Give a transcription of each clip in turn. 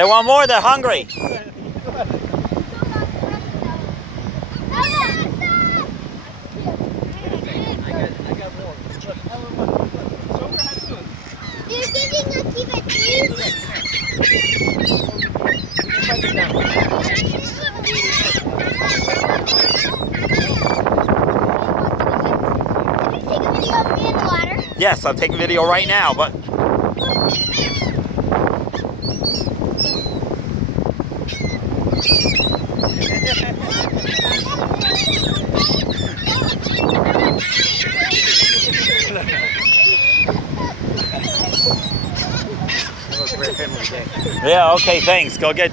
They want more, they're hungry. You're giving us even easier. Yes, I'm taking video right now, but... Yeah, okay, thanks. Go get...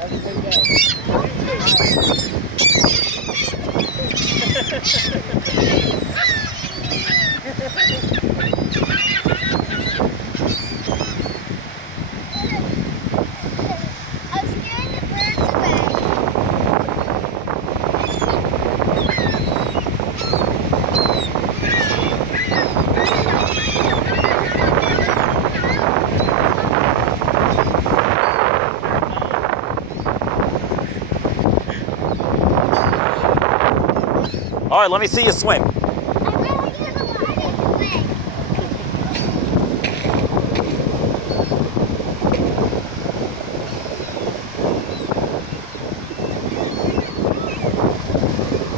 All right, let me see you swim.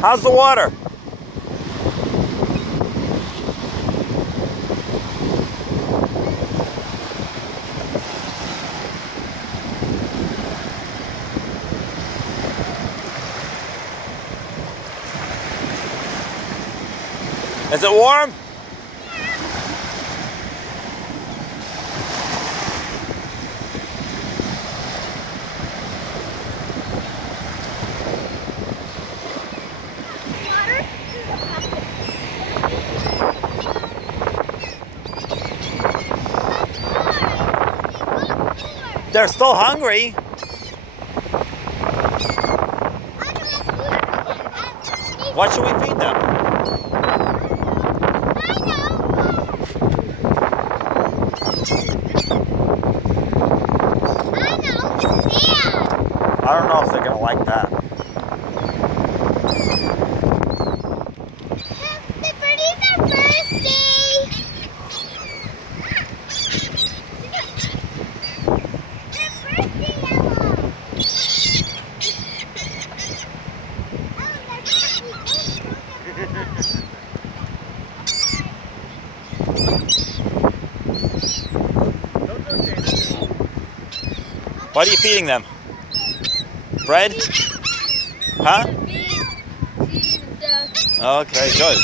How's the water? Is it warm? They're still hungry. What should we feed them? I don't know if they're gonna like that. The birdies are thirsty. What are you feeding them? Bread? Huh? Okay, good.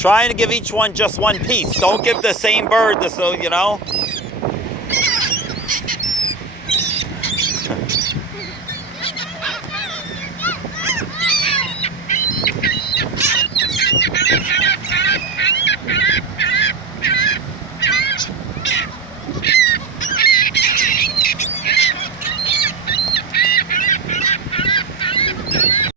Trying to give each one just one piece. Don't give the same bird this, so you know.